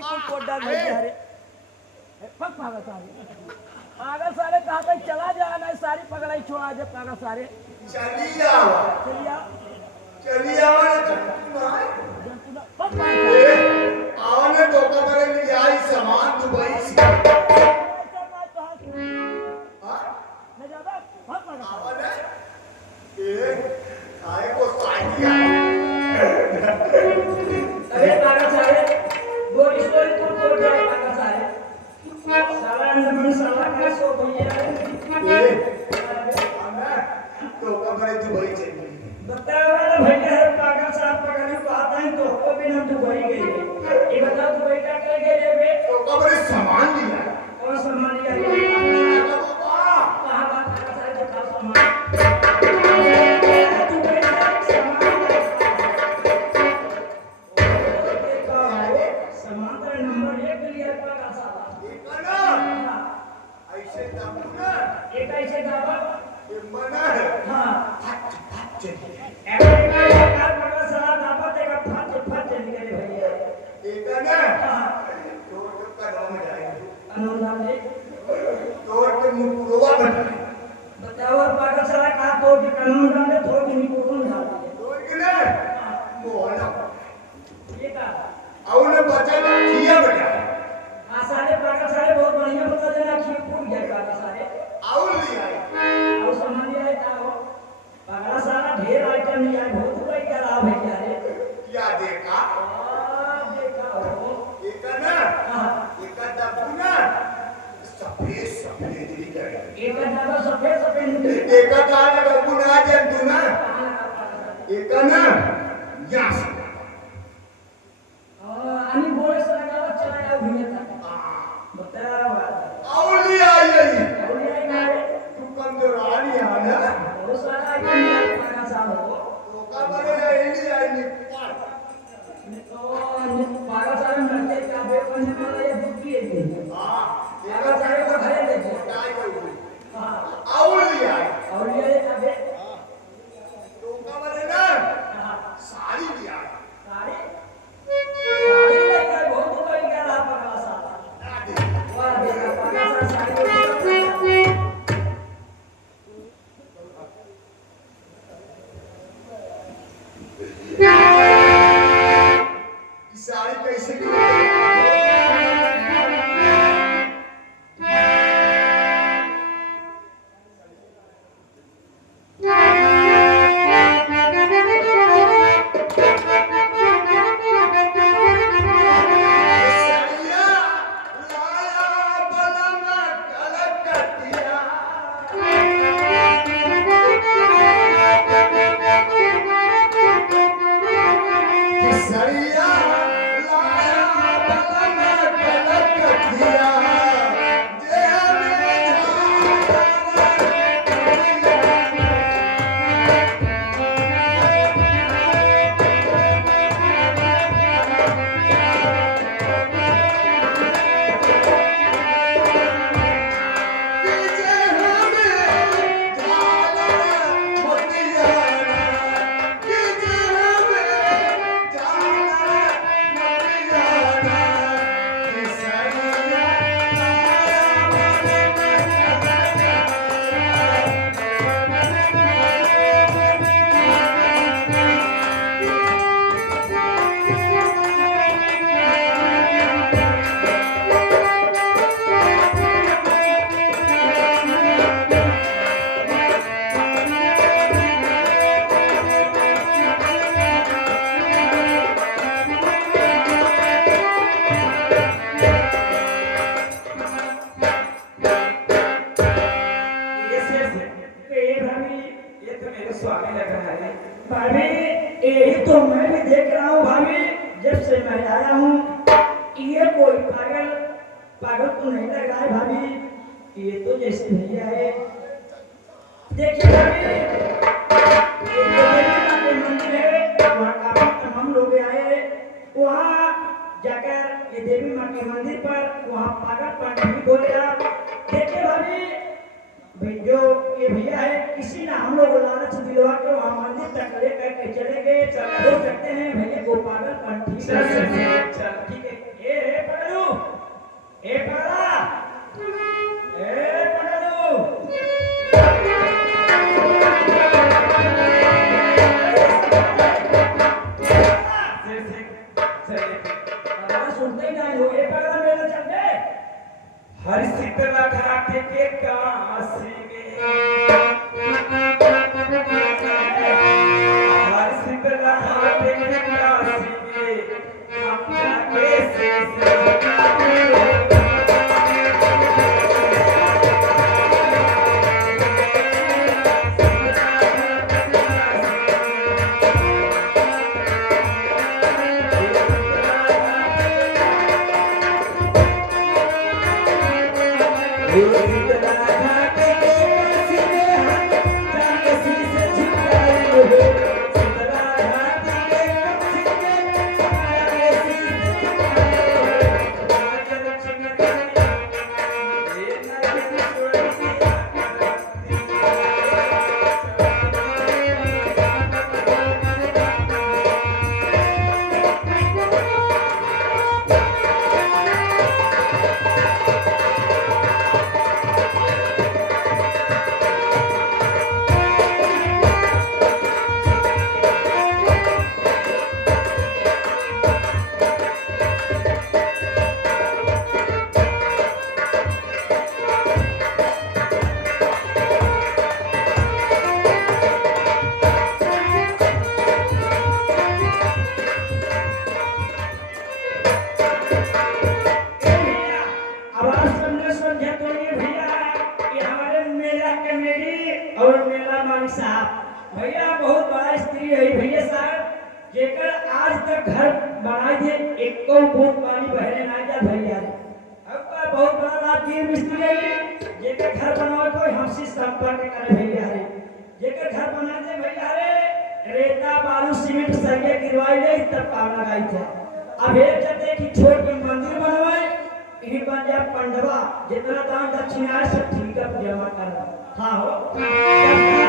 सारी कुल कोट डाल रही है। अरे पग पागल सारे कहा था चला जाना सारी पगड़ाई छोड़ा दे पागल सारे चली आओ जंतु ना पग पागल आओ ने धोखा करे ले आई सामान दुबई से हां न ज्यादा पग पागल आओ ने ए आए को साइकिल अरे पागल सारे दो स्टोरी तो जाए पागल सारे साला अंदर साला का सो भैया ए आना धोखा करे दुबई चली बताओ वाला भैया है पागल साहब पकड़ने को आता है तो को भी हम दुबई गए ये बताओ दुबई का क्या गए बे धोखा करे सामान लिया कौन सामान लिया कहां बात पागल साहब जो खास सामान दुबई का सामान का नंबर 1 लिया पागल साहब एक ना ऐसे दाबू ना एक ऐसे दाबा ये मना है हां चलिए एक ना तोड़ के कदम में जाएंगे तोड़ के मुकुरवा बन बताओ पागल साला कहा तोड़ के कानून डाले तोड़ के मुकुरवा डाल दिए तोड़ के ना मोहना ये का औने बचा किया बेटा सारे पागल सारे बहुत बढ़िया बता देना कि फूट गया पागल सारे और ले आई और सामान ले आए का हो पागल सारा ढेर आइटम नहीं आए बहुत बड़ी क्या लाभ है क्या रे क्या देखा देखा हो एक ना हां एक दाबू ना सफेद ही करे एक दाबा सफेद एक का दाबू ना जंतु ना एक ना यस आणि बोले सारा गावात चला या भूमिका बताओ और ले आई और ये ना तू कमजोर आ रही है ना बहुत सारा आइटम पागल साहब हो धोखा करे ले आई निपार पागल सारे मरते क्या बे कोने वाला ये दुखी है हां पागल सारे को घरे ले जाओ काय कोई हां और ले आई और ये क्या बे धोखा करे ना साड़ी ले आई साड़ी लेकर बहुत बड़ी क्या लाभ पागल साहब वाह देखा पागल साहब साड़ी साड़ी कैसे की भाभी यही तो मैं भी देख रहा हूँ भाभी जब से मैं आया हूँ ये कोई पागल तो नहीं लग रहा है भाभी ये तो जैसे भैया है देखिए भाभी ये तो देवी माँ के मंदिर है वहाँ काफी तमाम लोग आए वहाँ जाकर ये देवी माँ के मंदिर पर वहाँ पागल पानी बोले देखिए भाभी जो ये भैया है किसी ने हम लोग लालच दिलवा के वहाँ मंदिर तक लेकर के चले गए हो सकते हैं भैया को पागल पर ठीक है ये है ए पगला ए पगलू पगला सुनते ही नहीं हो ए पगला मेरे चल दे हर शीतला घाट के काशी में हर शीतला घाट के काशी में हम जाके से और मेरा मालिक साहब भैया बहुत बड़ा स्त्री है भैया साहब जेकर आज तक घर बनाए थे एक को बूंद पानी बहने ना जा भैया अब का बहुत बड़ा राजकीय मिस्त्री है जेकर घर बनावे कोई हमसे संपर्क करे भैया रे जेकर घर बना दे भैया रे रेता बालू सीमेंट सरिया गिरवाई ले तब काम लगाई थे अब एक जब देखी छोड़ के मंदिर बनवाए यही बन जा पंडवा जितना दान दक्षिणा सब ठीक है जमा करना हाँ हो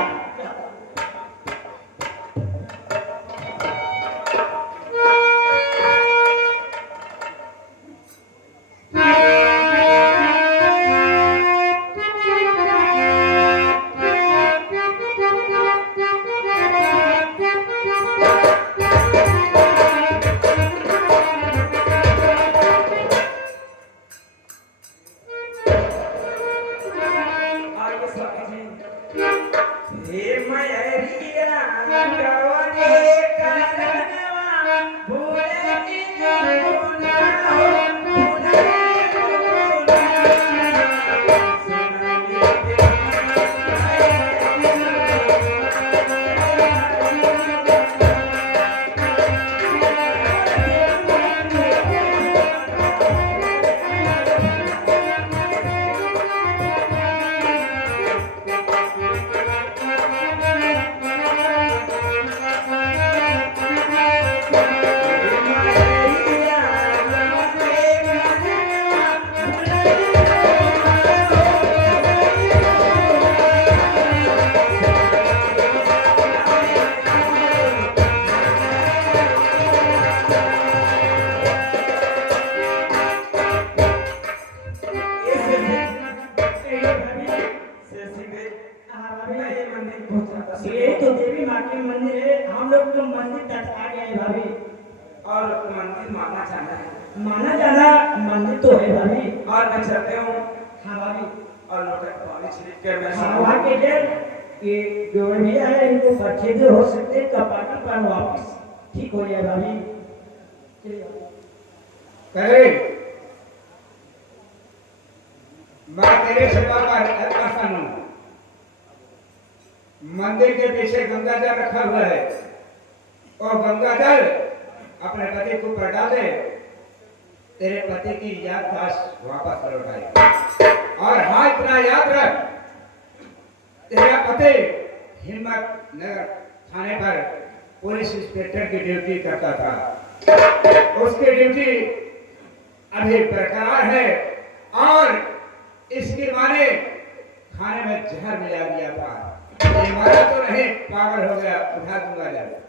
ये तो देवी माँ के मंदिर है हम लोग तो मंदिर तक आ गए भाभी और मंदिर माना जाना मंदिर तो है भाभी और मैं चलते हूँ हाँ भाभी और लोटा पानी छिड़क के मैं हाँ वहाँ के जब ये जो भैया है इनको बच्चे जो हो सकते हैं कपाटन पर वापस ठीक हो जाए भाभी करे मैं तेरे सेवा का आसन हूँ मंदिर के पीछे गंगा जल रखा हुआ है और गंगा जल अपने पति को पलटा दे तेरे पति की याददाश्त वापस लौट आएगी और हाँ इतना याद रख तेरा पति हिम्मत नगर थाने पर पुलिस इंस्पेक्टर की ड्यूटी करता था उसकी ड्यूटी अभी बरकरार है और इसकी मां ने खाने में जहर मिला दिया था ये मरा तो नहीं पागल हो गया उठा दूंगा जब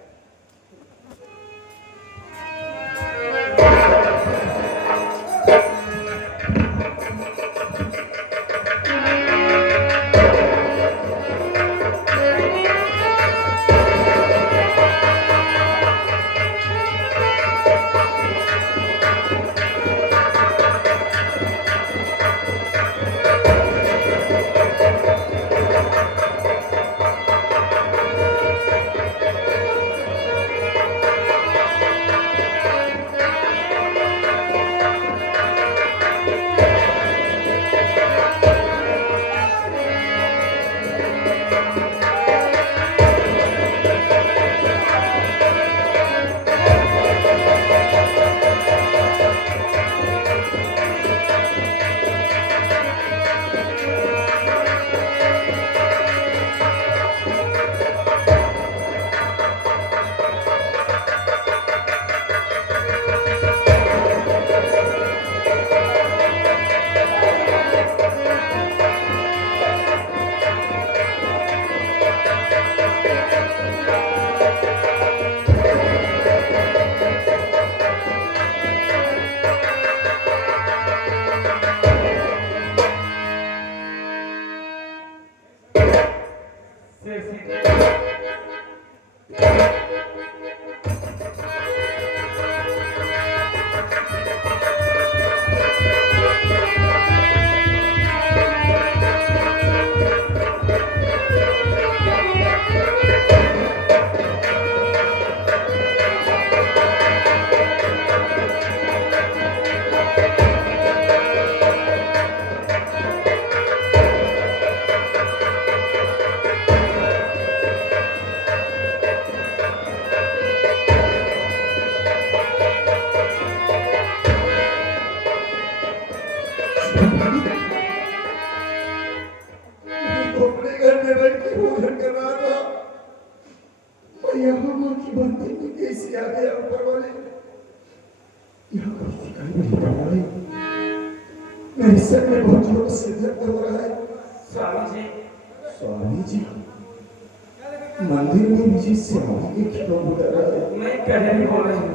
शेर सिंह तो अपने घर में बैठ के भोजन कर रहा था। मैं यहाँ माँ की बंदी में कैसे आ गया ऊपर वाले? यहाँ कोई दिखाई नहीं पड़ रहा है। मेरे सर में बहुत जोर से दर्द हो रहा है। स्वामी जी स्वामी जी, मंदिर में मुझे स्वामी के क्यों बुला रहा है? मैं कहे नहीं बोल रही हूँ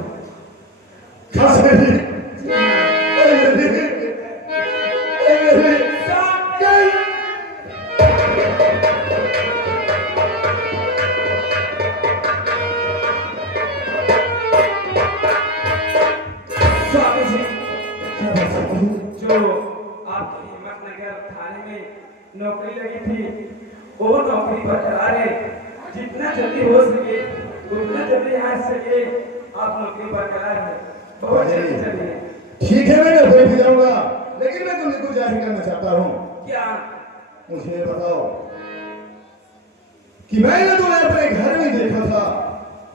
स्वामी जी जो आपकी हिम्मतनगर थाने में नौकरी लगी थी वो नौकरी बरकरार है। जितना जल्दी हो सके उतना जल्दी आ सके आप नौकरी बरकरार है। बहुत जल्दी चलिए। ठीक है, मैं नौकरी पे जाऊंगा, लेकिन मैं तुम्हें कुछ जाहिर करना चाहता हूँ। क्या मुझे ये बताओ कि मैंने तुम्हें अपने घर में देखा था,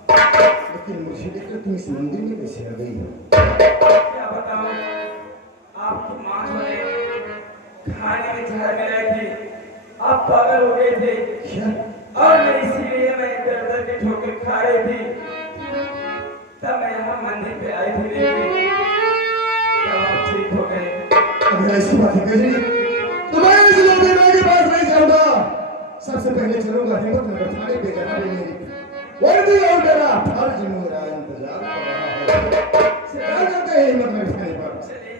लेकिन मुझे देखकर तुम इस मंदिर में कैसे आ गई हो? क्या बताऊं, आपकी माँ जो है खाने में जहर मिलाई थी, आप पागल हो गए थे क्या? और मैं इसीलिए मैं दर दर के ठोकर खा रही थी। तब मैं यहाँ मंदिर पे आई थी लेके, तब आप ठीक हो गए। अगर ऐसी बात है कही तो मैं इस लोभी माँ के पास नहीं जाऊंगा। सबसे पहले चलूंगा हिम्मतनगर थाने पे, जहाँ पे मेरी वर्दी और मेरा फर्ज मेरा इंतजार कर रहा है। क्या करते हैं हिम्मतनगर थाने पर? चलिए।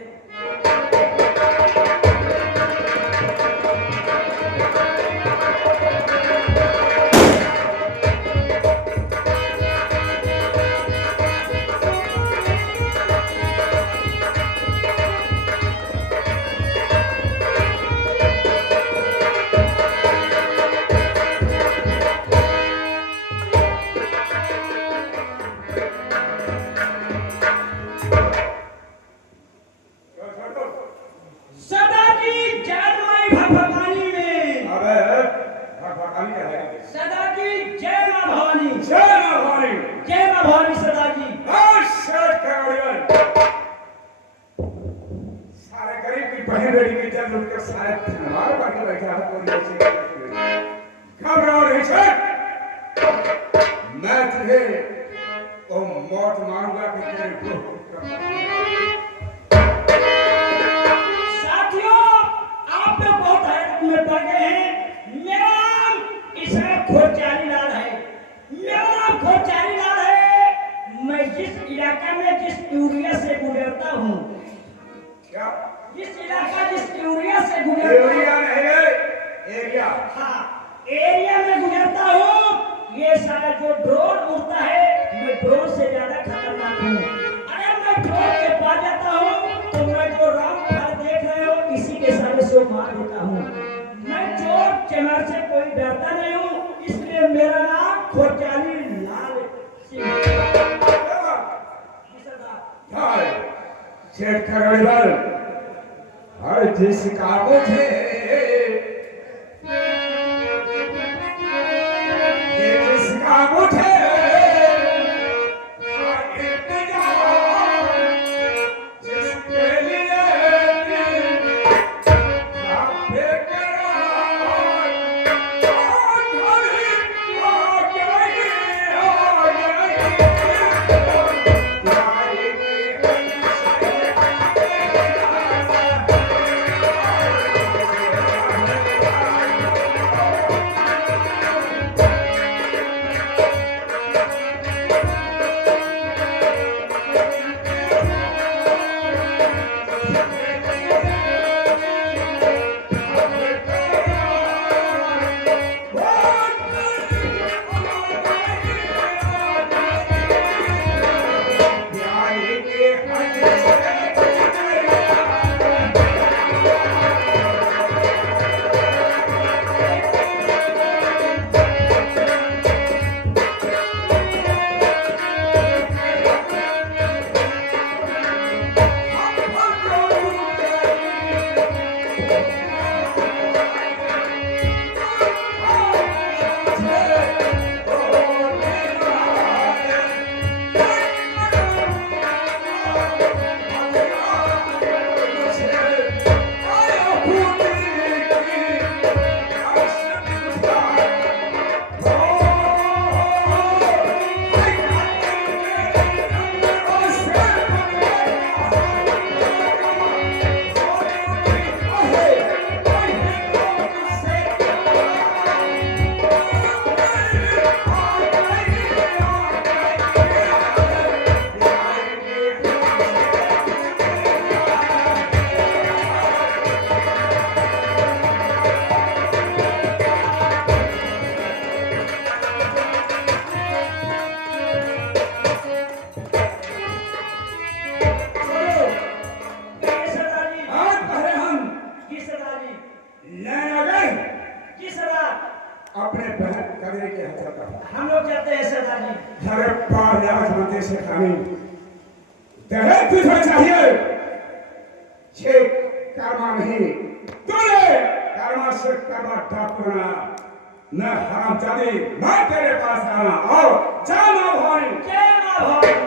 सदा की जयमय भगवानी में, अबे भगवान क्या है? सदा की जय मां भवानी, जय मां भवानी। जय मां भवानी सदा की। शर्ट करोड़ियन सारे गरीब की बहन बेटी की जब उनके सारे हमारे बाकी बैठा है कोई ऐसे घबराओ नहीं सर, मैं तुझे ओ मौत मारूंगा कि तेरे को साथियों, आप लोग बहुत हैरत में पड़ गए हैं। मेरा नाम इसराइल खोचारी लाल है। मेरा नाम खोचारी लाल है। मैं जिस इलाका में जिस एरिया से गुजरता हूँ, क्या जिस इलाका जिस एरिया से गुजरता हूँ, एरिया नहीं है एरिया। हाँ, एरिया में गुजरता हूँ, ये सारा जो ड्रोन उड़ता है, मैं ड्रोन से ज्यादा खतरनाक हूँ। अगर मैं ड्रोन के पास जाता हूँ तो मैं जो रामफल देख रहे हो इसी के सारे सो मार देता हूँ। मैं चोर चमार से कोई डरता नहीं हूँ, इसलिए मेरा नाम खोचाली लाल सिंह है। हाय सेठ करोड़ियन हर जिसका मुझे ये जिसका मुझे जिसके लिए अपने बहन कदरे के यहाँ चलता हूँ। हम लोग चलते हैं सरदार जी। अरे पार आज मंदिर से खानी दहेज तुझे चाहिए छे कर्मा नहीं तूने कर्मा से कर्मा डाकू बना न हरामजादी मैं तेरे पास आना और जाना भाई जय मां भवानी।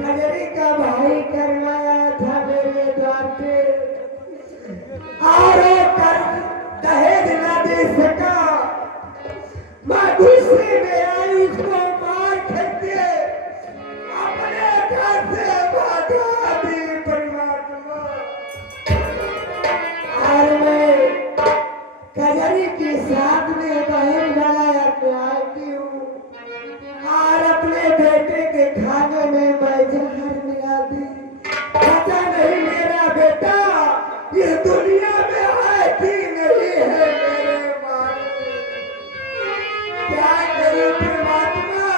खजरी का भाई करवाया था मेरे द्वार पे और कर दहेज न दे सका। मैं गुस्से में आई उसको मार करके अपने घर से भागा दी परमात्मा। और मैं खजरी के साथ में बहन बनाया आती हूँ और अपने बेटे के खाने में मैं जहर मिला दी। पता नहीं मेरा बेटा इस दुनिया में है कि नहीं है मेरे मालिक। क्या करूं परमात्मा,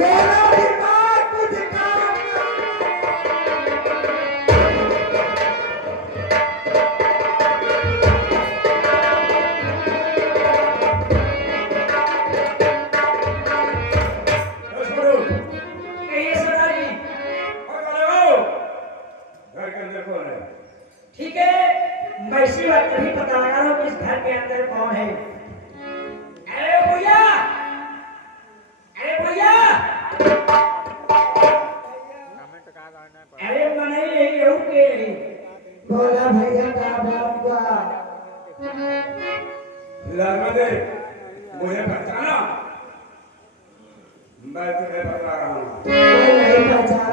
मेरा दिमाग कुछ काम कहिए सरदार जी। घर के अंदर कौन है? ठीक है, मैं इसी बात का भी पता लगा रहा हूँ कि इस घर के अंदर कौन है। अरे भैया, अरे भैया, अरे मने यही हूँ के बोला भैया का बाप का लालमंदे, मुझे पहचाना? मैं तुम्हें बता रहा हूँ। नहीं पहचाना।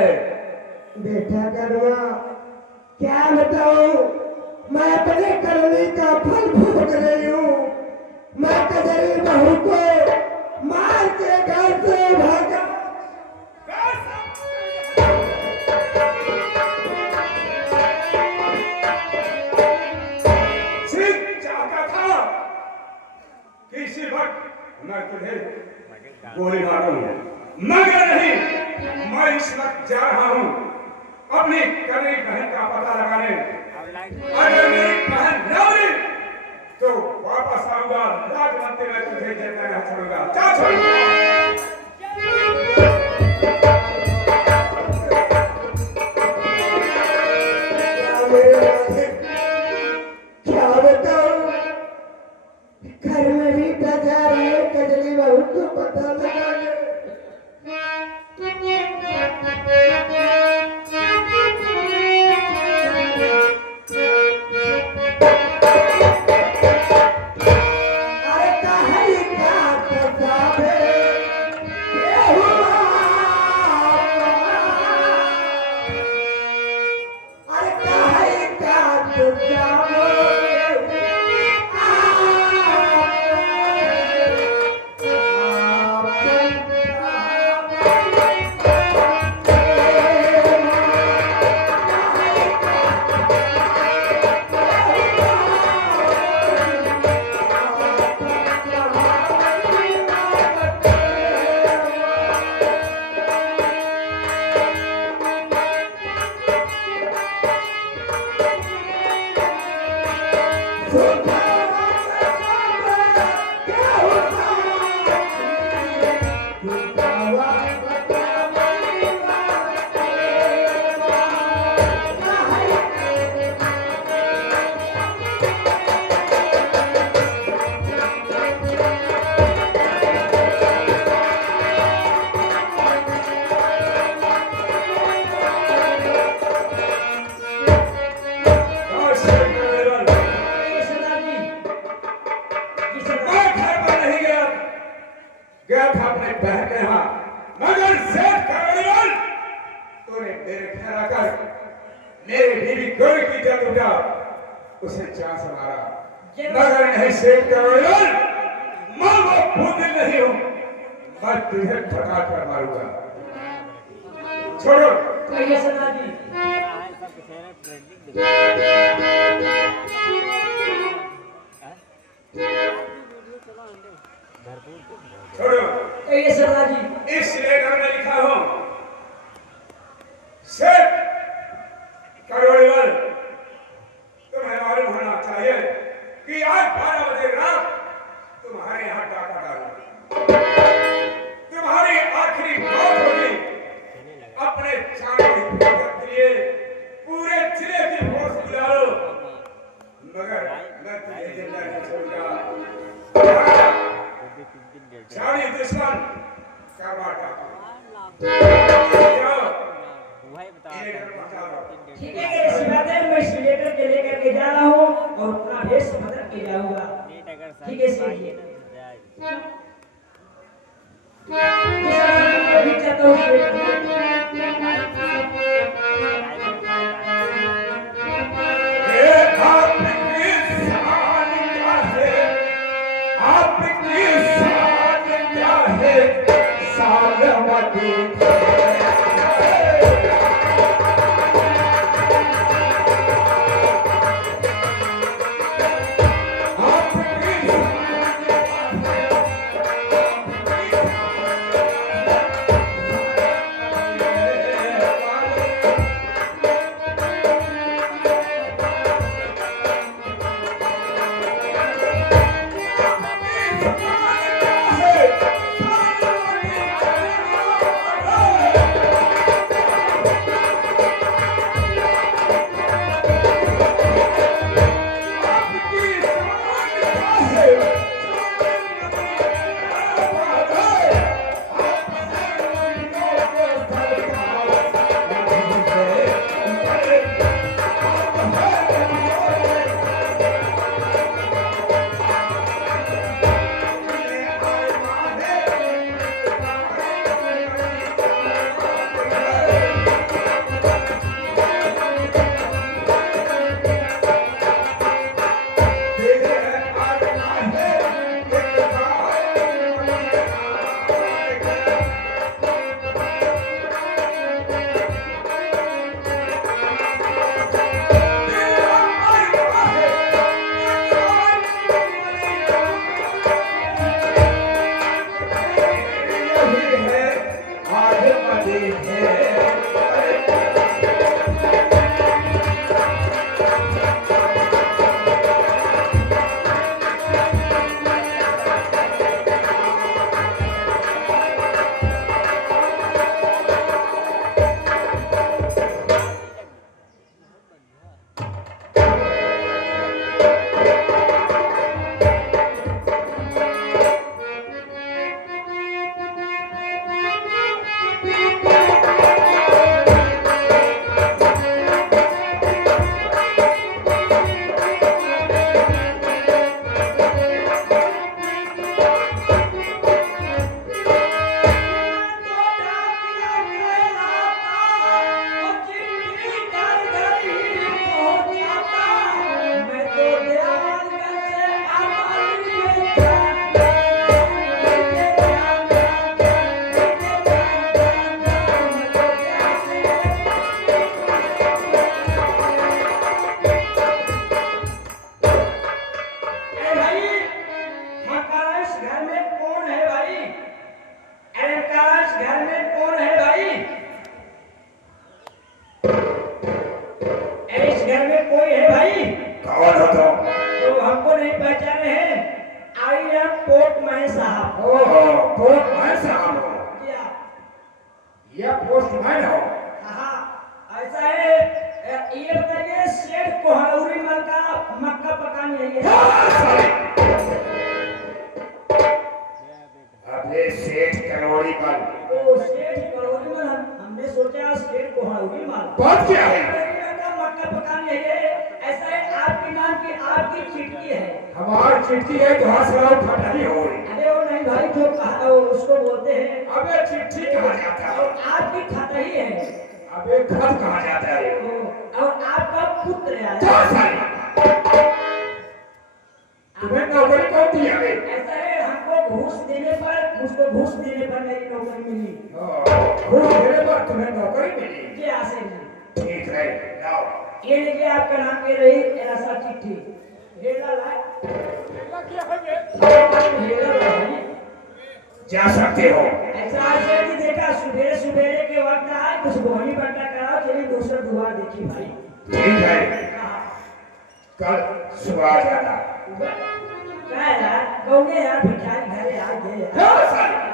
है। बेटा करुआ, क्या बताऊं, मैं अपने करनी का फल भोग रही हूँ। मैं कजरी बहू को मार के घर से भागा। सिर्फ चाहता था कि इसी वक्त मैं तुझे गोली मारूं, मगर नहीं, मैं इस वक्त जा रहा हूं अपनी कली बहन का पता लगाने। अगर मेरी बहन न मिली तो वापस आऊंगा, राजमंत्री में तुझे जेल में नहीं छोड़ूंगा। जा छोड़। क्या बताऊं, घर में भी जा रहे कजली बहू को पता लगाने। अरे काहे का तजाबे, ये हुआ। अरे काहे का तजाबे, गया था अपने बहन के यहाँ, मगर सेठ करवड़ीवाल तूने मेरे घर आकर मेरी बीवी गोरी की इज्जत उठा, उसे चांद से मारा। मगर नहीं सेठ करवड़ीवाल, मैं वो भूतिल नहीं हूँ, मैं तुझे भगा कर मारूंगा। छोड़ो। कहिए सरदार जी। छोड़ो। कहिए सरदार जी। इस लेटर में लिखा हो, सेठ करवड़ीवाल, तुम्हें मालूम होना चाहिए कि आज 12 बजे रात तुम्हारे यहाँ डाका डालूंगा। तुम्हारी आखिरी मौत होगी। अपने जान की हिफाजत के लिए पूरे जिले की फोर्स बुला लो, मगर मैं तुझे जिंदा नहीं छोड़ूंगा। जानी दुश्मन का बाटा ठीक है, ऐसी बात है, मैं इस लेटर के लेकर के जा रहा हूँ और अपना भेष बदल के जाऊंगा। ठीक है सेठ जी। अभी चाहता हूँ सेठ जी। पोस्टमैन हो। हाँ ऐसा है। ये बताइए सेठ कोहलौरी मल का मक्का पकाने है ये? अबे सेठ करोड़ी मल, ओ सेठ कोहलौरी मल, हमने सोचा सेठ कोहलौरी मल। बात क्या है? मक्का पकाने है ये? ऐसा है आपके नाम की आपकी चिट्ठी है। हमारी चिट्ठी है तो हंसराव फटाही हो रही। अरे वो नहीं भाई, जो कहा उसको बोलते हैं। अबे चिट्ठी कहा जाता है? और आपकी खत ही है। अबे खत कहा जाता है? और आपका पुत्र है। क्या साली? तुम्हें नौकरी कौन दी है? ऐसा है, हमको घूस देने पर, मुझको घूस देने पर मेरी नौकरी मिली। घूस देने पर तुम्हें नौकरी मिली? जी आसे जी। ठीक है, लाओ। ये लीजिए आपका नाम के रही ऐसा चिट्ठी। हेला लाए। हेला लाए। जा सकते हो। ऐसा ऐसे कि देखा सुबह सुबह के वक्त आए, कुछ बोनी बट्टा कराओ, चलिए दूसरा दुआ देखी भाई। ठीक है, कहा कल सुबह आ जाना। क्या यार, कहोगे यार भिखारी घरे आ गए यार। क्या साली?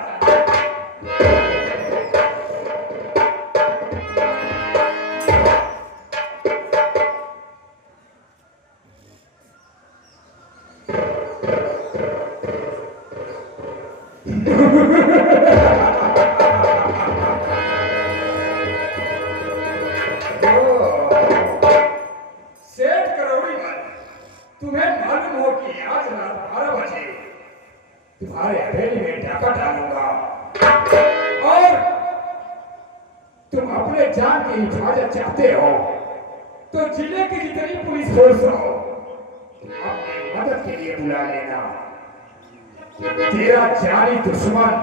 सेठ करोड़ी मल, तुम्हें मालूम हो कि आज रात 12 बजे तुम्हारे हवेली में डाका डालूंगा और तुम अपने जान की हिफाजत चाहते हो तो जिले की जितनी पुलिस फोर्स हो अपनी मदद के लिए बुला लेना। तेरा जानी दुश्मन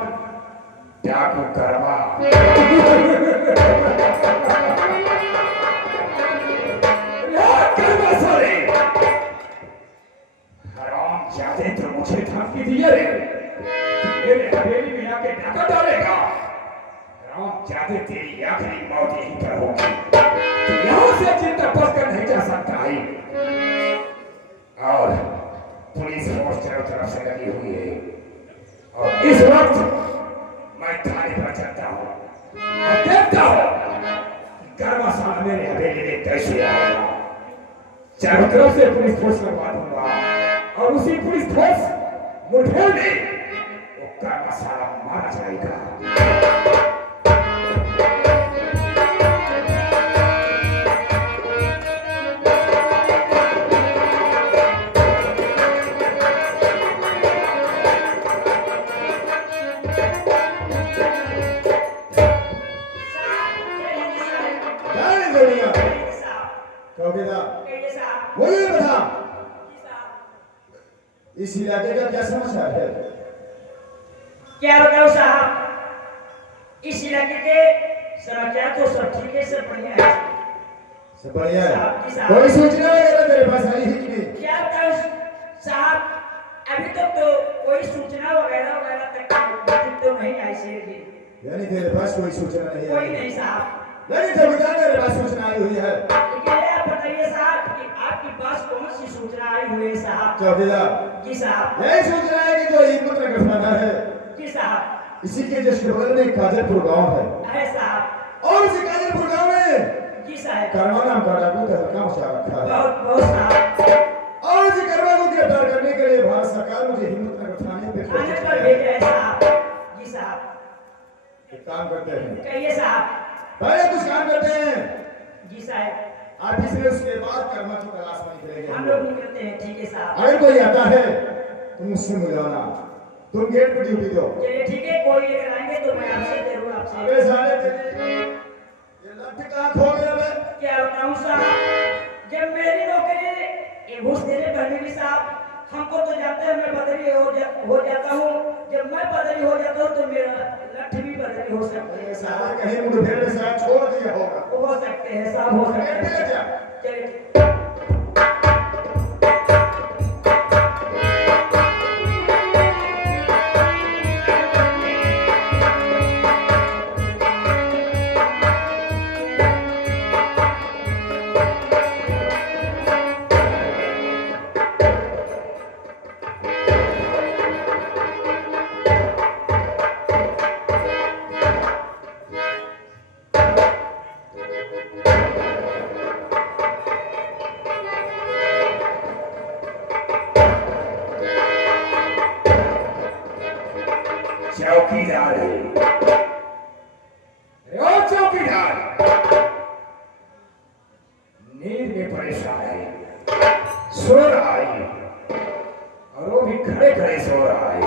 डाकू कर्मा। हराम जाते तो मुझे धमकी दिए रे, मेरे हवेली में आके डाका डालेगा। हराम जाते तेरी आखिरी मौत यहीं पर होगी। तू यहाँ से जिंदा बचकर नहीं जा सकता है। और पुलिस फोर्स चारों तरफ से लगी हुई है और इस वक्त मैं थाने पर चलता हूँ और देखता हूँ गर्मा साला मेरे हवेली में कैसे आएगा। चारों तरफ से पुलिस फोर्स लगवा दूंगा और उसी पुलिस फोर्स मुठभेड़ में वो गर्मा साला मारा जाएगा। बोलिए बता, इस इलाके का क्या समाचार है? क्या बताओ साहब, इस इलाके के समाचार तो सब ठीक है, सब बढ़िया है। सब बढ़िया है। साहब जी साहब। कोई सूचना वगैरह तेरे पास आई है कि नहीं? क्या बताओ साहब, अभी तक तो कोई सूचना वगैरह तक तो नहीं आई शेर जी। यानी तेरे पास कोई सूचना नहीं कोई आई? नहीं साहब। नहीं चौकीदार मेरे पास सूचना आई हुई है। ये आप बताइए साहब कि आपके पास कौन सी सूचना आई हुई है साहब? चौकीदार जी साहब। यही सूचना है कि जो हिम्मत नगर थाना है जी साहब। इसी के जस्ट बगल में काजलपुर गांव है साहब। और इसी काजलपुर गांव में जी साहब। करवा नाम का डाकू तहलका मचा रखा है। बहुत बहुत साहब। और इसी करवा को गिरफ्तार करने के लिए भारत सरकार मुझे हिम्मत नगर थाने पे थाने पर भेजा है साहब। जी साहब। एक काम करते हैं, कहिए साहब। पहले कुछ काम करते हैं जी साहब। ऑफिस में, उसके बाद कर्मा की तलाश में निकलेंगे हम लोग निकलते हैं। ठीक है साहब। अगर कोई आता है तो मुझसे मिलवाना, तुम गेट पर ड्यूटी दो। चलिए ठीक है, कोई अगर आएंगे तो मैं आपसे जरूर आपसे। अबे साले तेरी ये लठ कहाँ खो गया बे? क्या बताऊं साहब, जब मेरी नौकरी ये घूस देने पर मिली साहब, हमको तो जानते हैं मैं बदली हो जाता हूँ। जब मैं बदली हो जाता हूँ तो मेरा लठ भी बदली हो सकती है साला साहब। कहीं मुठभेड़ में शायद छोड़ दिया होगा। हो सकते हैं साहब, हो सकते गेट पे ले हैं। जा। चलिए। चौकीदार है। ओ चौकीदार, नींद में परेशान है, सो रहा है, और वो भी खड़े खड़े सो रहा है,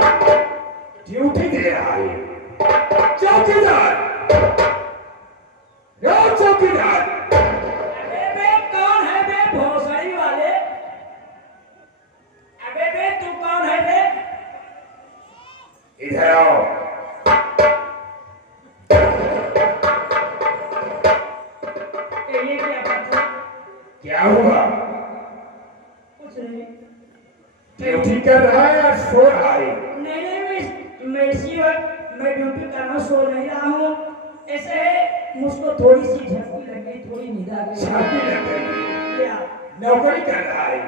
ड्यूटी दे रहा है। चौकीदार, ओ चौकीदार, अबे बे कौन है बे भोसड़ी वाले? अबे बे तू कौन है बे? इधर आओ। ये क्या बात है? क्या हुआ? कुछ नहीं। ड्यूटी कर रहा है या सो रहा है? नहीं, मैं इसी वक्त मैं ड्यूटी करना सो नहीं रहा हूँ। ऐसे है, मुझको थोड़ी सी झपकी लग गई, थोड़ी नींद आ गई। शादी लग गई? क्या? नौकरी कर रहा है?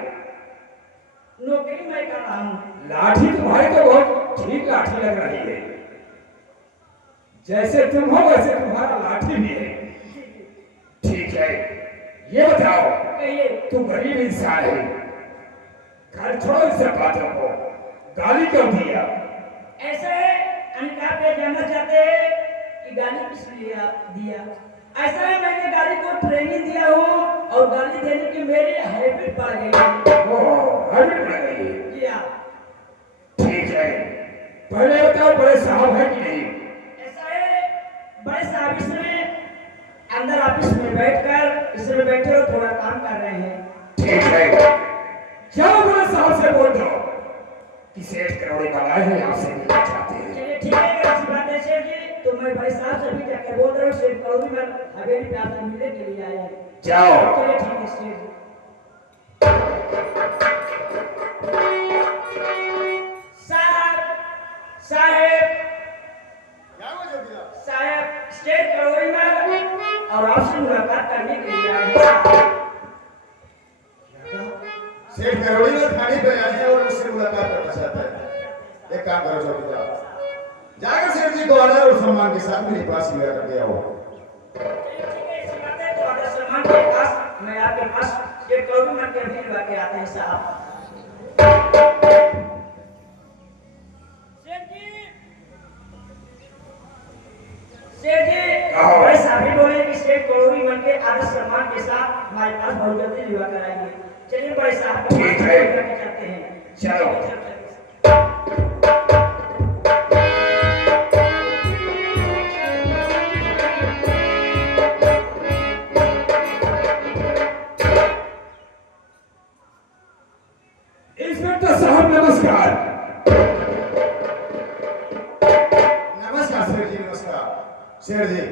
नौकरी मैं कर रहा हूँ। लाठी तुम्हारी तो बहुत ठीक लाठी लग रही है। जैसे तुम हो वैसे तुम्हारा लाठी भी है। ठीक है, ये बताओ, कहिए। तू गरीब इंसान है, घर छोड़ो इस बातों को, गाली क्यों दिया? ऐसे है, अनका पे जानना चाहते हैं कि गाली किस लिए दिया? ऐसा है, मैंने गाली को ट्रेनिंग दिया हूँ और गाली देने की मेरी हैबिट पड़ गई है। ओह, हैबिट पड़ गई है। जी हाँ। ठीक है, पहले बताओ बड़े साहब है कि नहीं? ऐसा है, बड़े साहब इसमें अंदर ऑफिस में बैठकर इसमें बैठे हो, थोड़ा काम कर रहे हैं। ठीक है, जाओ बड़े साहब से बोल दो कि सेठ करोड़े वाला है, आपसे मिलना चाहते हैं। चलिए ठीक है, अगर अच्छी बात है सेठ जी, तो मैं बड़े साहब से भी जाकर बोल रहा हूँ, सेठ करोड़ी में हवेली पे आपसे मिलने के लिए आए हैं। जाओ। चलिए ठीक है सेठ जी। साहब क्या हुआ चौकीदार? साहब स्टेट करोड़ी में और आपसे मुलाकात करने के लिए आए हैं। सेठ करोड़ी में खाने पे आए हैं और उससे मुलाकात करना चाहता है। एक काम करो चौकीदार, जाकर सेठ जी को आदर और सम्मान के साथ मेरे पास लिया करके आओ। तो अगर सलमान के पास मैं आपके पास स्टेट करोड़ी में के भी लगा के आते हैं साहब। सेठ जी बड़े साहब बोले कि स्टेट करोड़ी मन के आदर सम्मान के साथ हमारे पास बहुत जल्दी लिवा कराएंगे। चलिए बड़े साहब ठीक है। चाहते हैं। चलो। इंस्पेक्टर साहब नमस्कार। नमस्कार सेठ जी, नमस्कार। सेठ जी,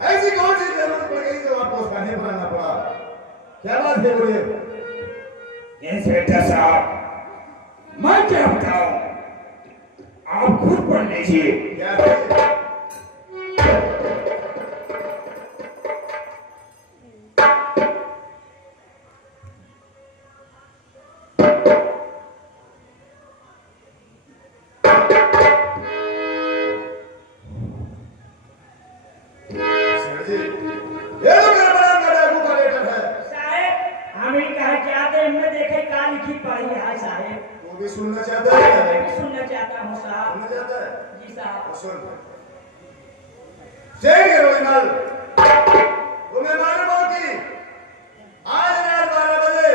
ऐसी कौन सी जरूरत पड़ गई जो आपको खाने बनाना पड़ा? क्या बात है, बोलिए। इंस्पेक्टर साहब, मैं क्या बताऊं, आप खुद पढ़ लीजिए। क्या है? सेठ जी, ये तो मेरा बड़ा डाकू का लेटर है। साहब हम ही कहे क्या थे, हमने देखे क्या लिखी पढ़ी है साहब। वो भी सुनना चाहता है? मैं भी सुनना चाहता हूँ साहब। सुनना चाहता है? जी साहब। तो सुन। सेठ करोड़ी माल, वो मैं मालूम हो कि आज रात 12 बजे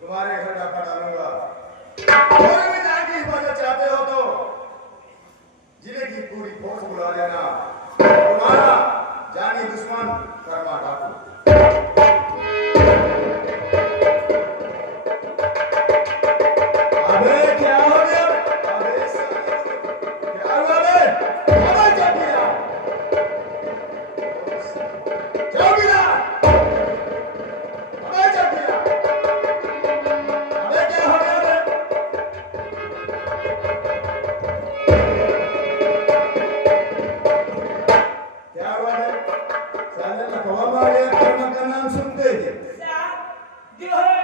तुम्हारे घर डाका डालूंगा। कोई भी जान की हिफाजत चाहते हो तो जिले की पूरी फौज बुला लेना। तुम्हारा जानी दुश्मन कर्मा डाकू। अबे क्या हो गया? अबे साले, क्या हुआ बे? अबे चौकीदार! चौकीदार! अबे चौकीदार! अबे क्या हो गया बे? क्या हुआ बे? साले लखवा मारे कर्मा का नाम सुनते ही। साहब जो है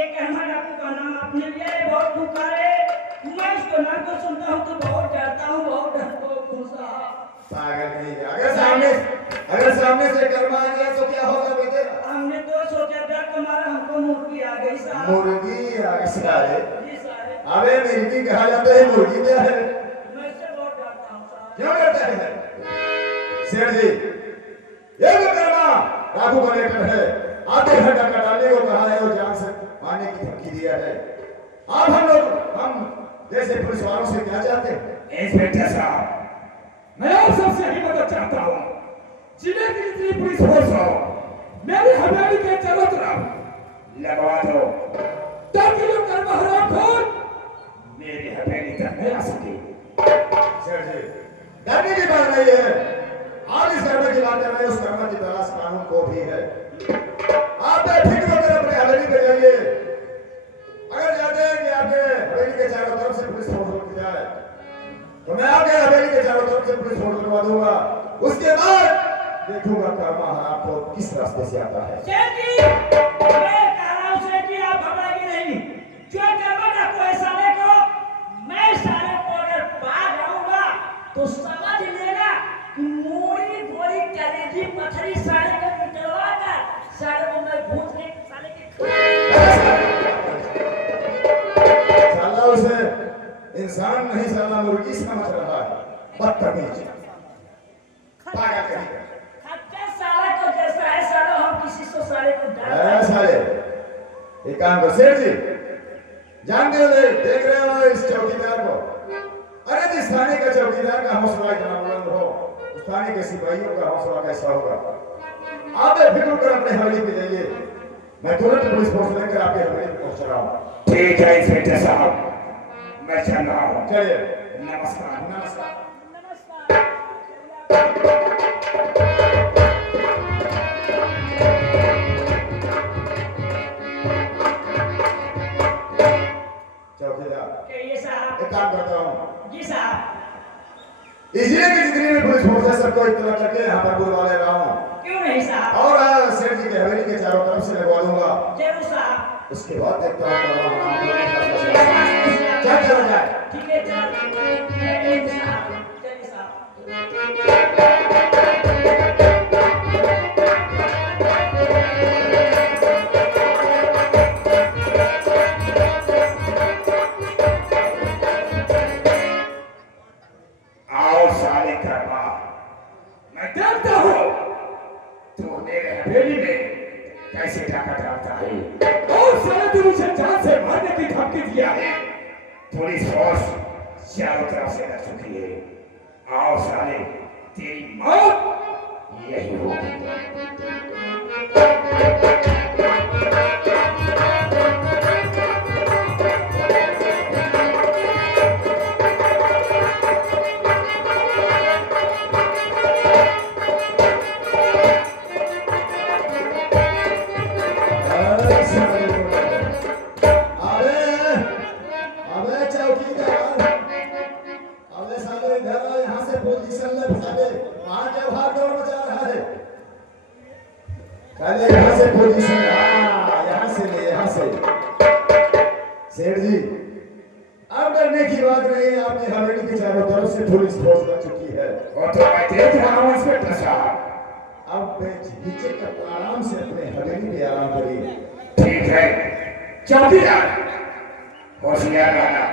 एक कहना डाकू का नाम आपने लिया है, बहुत पुकारे। मैं उसको नाम को सुनता हूँ तो बहुत डरता हूँ, बहुत डरपोक हूँ साहब। पागल नहीं है। अगर सामने से कर्मा आ गया तो क्या होगा बेटे? हमने तो सोचा था तुम्हारा हमको मुर्गी आ गई साहब। मुर्गी आ गई साले। जी साहब। अबे मिर्गी कहा जाता है, मुर्गी क्या है? मैं से बहुत क्यों करते हैं? सेठ जी, ये मुकदमा डाकू का लेटर है। आधे घंटा का डालने को कहा है और जान से मारने की धमकी दिया है। आप हम जैसे पुलिस वालों से क्या चाहते हैं? इंस्पेक्टर साहब, मैं आप सबसे यही मदद चाहता हूँ, जिले की जितनी पुलिस फोर्स हो मेरी हवेली के चारों तरफ लगवा दो, ताकि जो कर्महरा खून मेरी हवेली तक नहीं आ सके। सेठ जी, डरने की बात नहीं है। आप इस कर्म की बात कर रहे हैं, उस कर्म की तलाश कानून को भी है। आप बेफिक्र होकर अपने हवेली पे जाइए। अगर चाहते हैं कि आपके हवेली के चारों तरफ से पुलिस फोर्स रुक जाए, तो मैं आपके हवेली के चारों तरफ से पुलिस फोर्स लगवा दूंगा। उसके बाद देखूंगा कर्मा आपको किस रास्ते से आता है। सेठ जी, मैं कह रहा हूं सेठ जी, आप घबराइए नहीं। जो कर्मा को है साले को, मैं साले को अगर पा जाऊंगा तो समझ लेना कि मोरी गोली कलेजी पथरी साले को निकलवा कर साले को मैं भूत के साले के साला उसे इंसान नहीं साला मुर्गी समझ रहा है। बदतमीज पागल कहीं का। खच्चर साले को जैसा है साले, हम किसी से साले को डर साले एक काम कर सेठ जी, जानते हो देख रहे हो इस चौकीदार को? अरे जिस थाने का चौकीदार का हौसला इतना बुलंद हो, उस थाने के सिपाहियों का हौसला कैसा होगा? आप बेफिक्र होकर अपने हवेली पे जाइए। मैं तुरंत पुलिस फोर्स लेकर आपके हवेली पे पहुंच रहा हूँ। ठीक है इंस्पेक्टर साहब, मैं चल रहा हूँ। चलिए। नमस्कार। नमस्कार। चौकीदार, कहिए साहब। एक काम करता हूँ, जी साहब। इस जिले की जितनी भी पुलिस फोर्स है सबको इत्तला करके यहाँ पर बुलवा ले रहा हूँ। क्यों नहीं साहब? और सेठ जी के हवेली के चारों तरफ से लगवा दूंगा। जरूर साहब। उसके बाद देखता हूँ चल चला जाए। ठीक है चल। चलिए साहब, चलिए साहब। आओ साले कर्मा, मैं देखता हूँ तू मेरे हवेली में कैसे डाका डालता है। और साले तू मुझे जान से मारने की धमकी दिया है। पुलिस फोर्स चारों तरफ से लग चुकी है। आओ साले, तेरी मौत यही होगी। यहाँ से पोजीशन, यहाँ से ले, यहाँ से। सेठ जी, अब डरने की बात नहीं है। आपकी हवेली के चारों तरफ से पुलिस फोर्स लग चुकी है। और तो मैं देख रहा हूँ इंस्पेक्टर साहब। अब बेझिझक आराम से अपने हवेली पे आराम करिए। ठीक है चौकीदार, होशियार रहना।